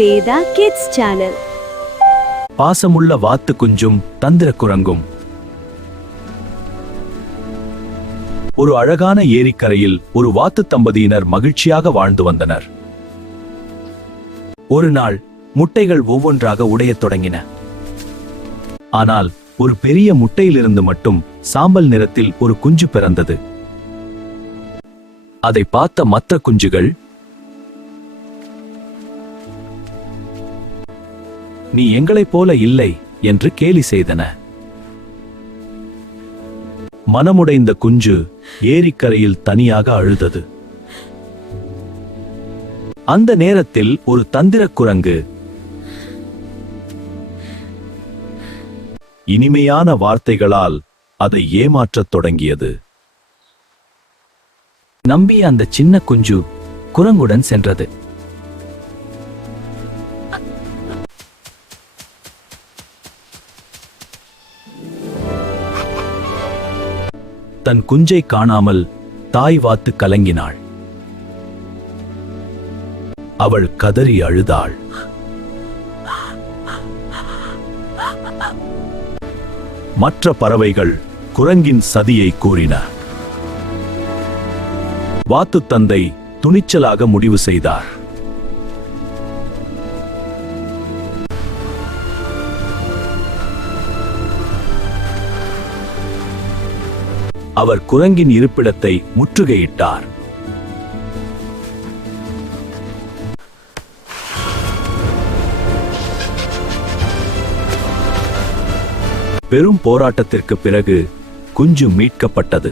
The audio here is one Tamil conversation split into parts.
Veda kids channel. பாசமுள்ள வாத்து குஞ்சும் தந்திர குரங்கும். ஒரு அழகான ஏரிக்கரையில் ஒரு வாத்து தம்பதியினர் மகிழ்ச்சியாக வாழ்ந்து வந்தனர். ஒரு நாள் முட்டைகள் ஒவ்வொன்றாக உடையத் தொடங்கின. ஆனால் ஒரு பெரிய முட்டையிலிருந்து மட்டும் சாம்பல் நிறத்தில் ஒரு குஞ்சு பிறந்தது. அதை பார்த்த மற்ற குஞ்சுகள், நீ எங்களைப் போல இல்லை என்று கேலி செய்தன. மனமுடைந்த குஞ்சு ஏரிக்கரையில் தனியாக அழுதது. அந்த நேரத்தில் ஒரு தந்திர குரங்கு இனிமையான வார்த்தைகளால் அதை ஏமாற்றத் தொடங்கியது. நம்பி அந்த சின்ன குஞ்சு குரங்குடன் சென்றது. தன் குஞ்சை காணாமல் தாய் வாத்து கலங்கினாள். அவள் கதறி அழுதாள். மற்ற பறவைகள் குரங்கின் சதியை கூறின. வாத்து தந்தை துணிச்சலாக முடிவு செய்தார். அவர் குரங்கின் இருப்பிடத்தை முற்றுகையிட்டார். பெரும் போராட்டத்திற்கு பிறகு குஞ்சு மீட்கப்பட்டது.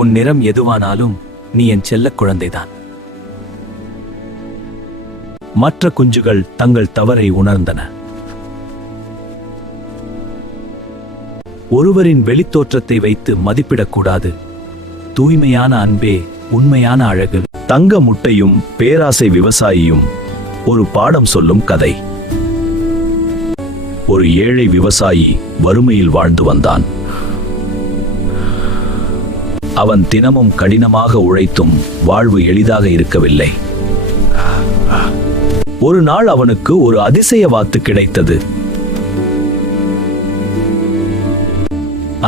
உன் நிறம் எதுவானாலும் நீ என் செல்ல குழந்தைதான். மற்ற குஞ்சுகள் தங்கள் தவறை உணர்ந்தன. ஒருவரின் வெளித்தோற்றத்தை வைத்து மதிப்பிடக்கூடாது. தூய்மையான அன்பே உண்மையான அழகு. தங்க முட்டையும் பேராசை விவசாயியும் ஒரு பாடம் சொல்லும் கதை. ஒரு ஏழை விவசாயி வறுமையில் வாழ்ந்து வந்தான். அவன் தினமும் கடினமாக உழைத்தும் வாழ்வு எளிதாக இருக்கவில்லை. ஒரு நாள் அவனுக்கு ஒரு அதிசய வாத்து கிடைத்தது.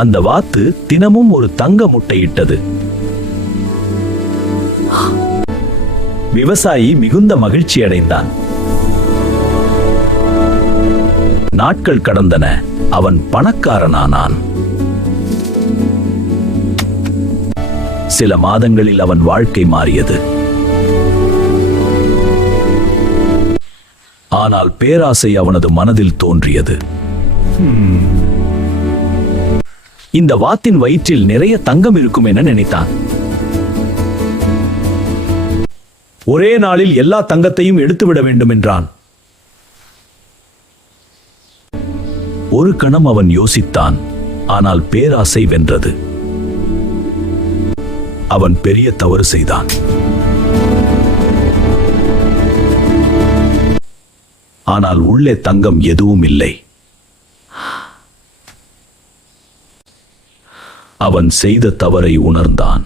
அந்த வாத்து தினமும் ஒரு தங்க முட்டையிட்டது. விவசாயி மிகுந்த மகிழ்ச்சி அடைந்தான். நாட்கள் கடந்தன. அவன் பணக்காரனானான். சில மாதங்களில் அவன் வாழ்க்கை மாறியது. ஆனால் பேராசை அவனது மனதில் தோன்றியது. இந்த வாத்தின் வயிற்றில் நிறைய தங்கம் இருக்கும் என நினைத்தான். ஒரே நாளில் எல்லா தங்கத்தையும் எடுத்துவிட வேண்டும் என்றான். ஒரு கணம் அவன் யோசித்தான். ஆனால் பேராசை வென்றது. அவன் பெரிய தவறு செய்தான். ஆனால் உள்ளே தங்கம் எதுவும் இல்லை. அவன் செய்த தவறை உணர்ந்தான்.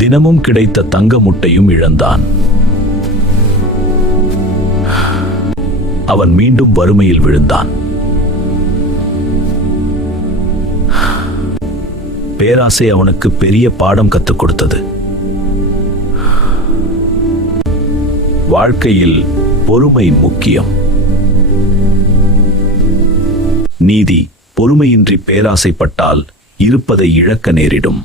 தினமும் கிடைத்த தங்க முட்டையும் இழந்தான். அவன் மீண்டும் வறுமையில் விழுந்தான். பேராசை அவனுக்கு பெரிய பாடம் கற்றுக் கொடுத்தது. வாழ்க்கையில் பொறுமை முக்கியம். நீதி: பொறுமையின்றி பேராசைப்பட்டால் இருப்பதை இழக்க நேரிடும்.